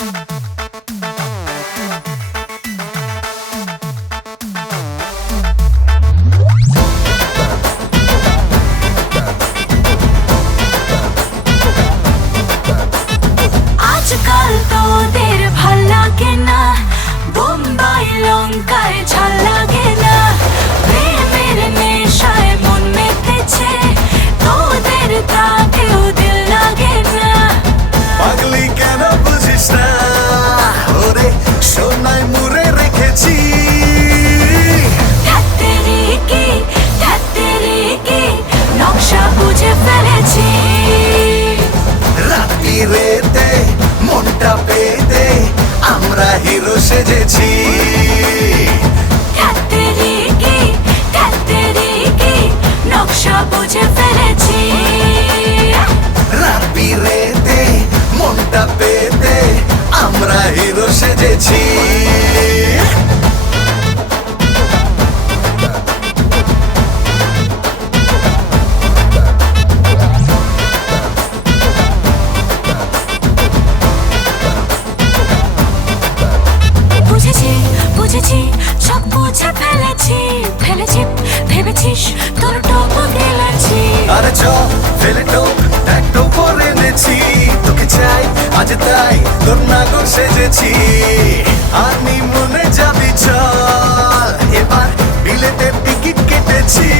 আজকাল তোদের ভাল লাগে না, বোম্বাই লঙ্কায় ঝাল লাগে না, প্রেমের নেশায় মন মেতেছে, তোদের তাকেও দিল লাগে না। পাগলি কেন বুঝিস না, ওরে সোনায় মুড়ে রেখেছি। ধ্যাত্তেরিকি নকশা বুঝে ফেলেছি। রাত্রিরেতে মনটা পেতে আমরা হিরো সেজেছি। ধ্যাত্তেরিকি নকশা বুঝে ফেলেছি। রাত্রিরেতে মনটা পেতে আমরা হিরো সেজেছি। বুঝেছি সব বুঝে ফেলেছি ভেবেছিস তোর টোপ গেলেছি। আরে চ ফেলে টোপ ট্যাগটো পরে এনেছি, তোকে চাই আজ তাই তোর নাগর সেজেছি। আমি মনে যাবি চল, এবার বিলেতে টিকিট কেটেছি।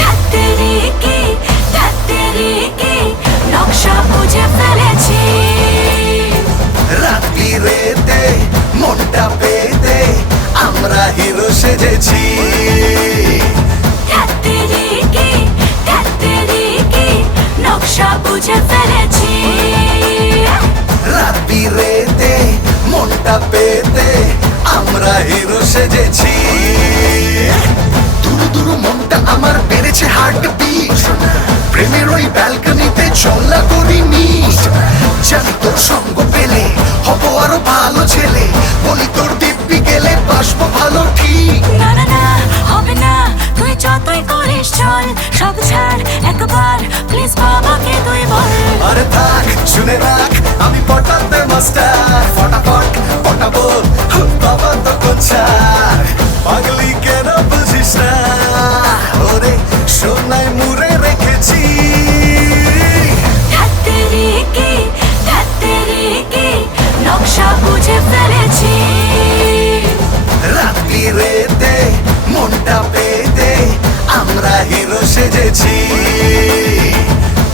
ধ্যাত্তেরিকি নকশা বুঝে ফেলেছি। রাত্রিরেতে মনটা পেতে আমরা হিরো সেজেছি। ধ্যাত্তেরিকি নকশা বুঝে ফেলেছি। রাত্রিরেতে মনটা পেতে আমরা হিরো সেজেছি। দুরু দুরু মনটা আমার বেড়েছে হার্ট বিট, প্রেমের ওই ব্যালকনিতে চলা করি মিট। জানি তোর সঙ্গ পেলে হব আরো ভালো ছেলে, বলি তোর দিব্যি গেলে বাসবো ভালো ঠিক। না না না হবে না, তুই যতই করিস চল, সব ছাড় একবার প্লিজ বাবাকে তুই বল। আরে থাক শুনে রাখ আমি পটাতে মাস্টার, ফটাফট পটাবো বাবা তো কোথায়। পাগলি কেন বুঝিস না, ওরে সোনায় মুড়ে রেখেছি। ধ্যাত্তেরিকি নকশা বুঝে ফেলেছি। রাত্রিরেতে মনটা পেতে আমরা হিরো সেজেছি।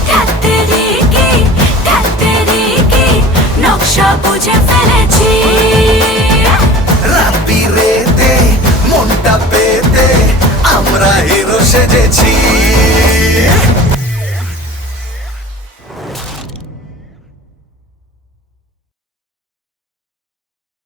ধ্যাত্তেরিকি নকশা বুঝে ফেলেছি। রাত্রিরেতে মনটা পেতে আমরা হিরো সেজেছি।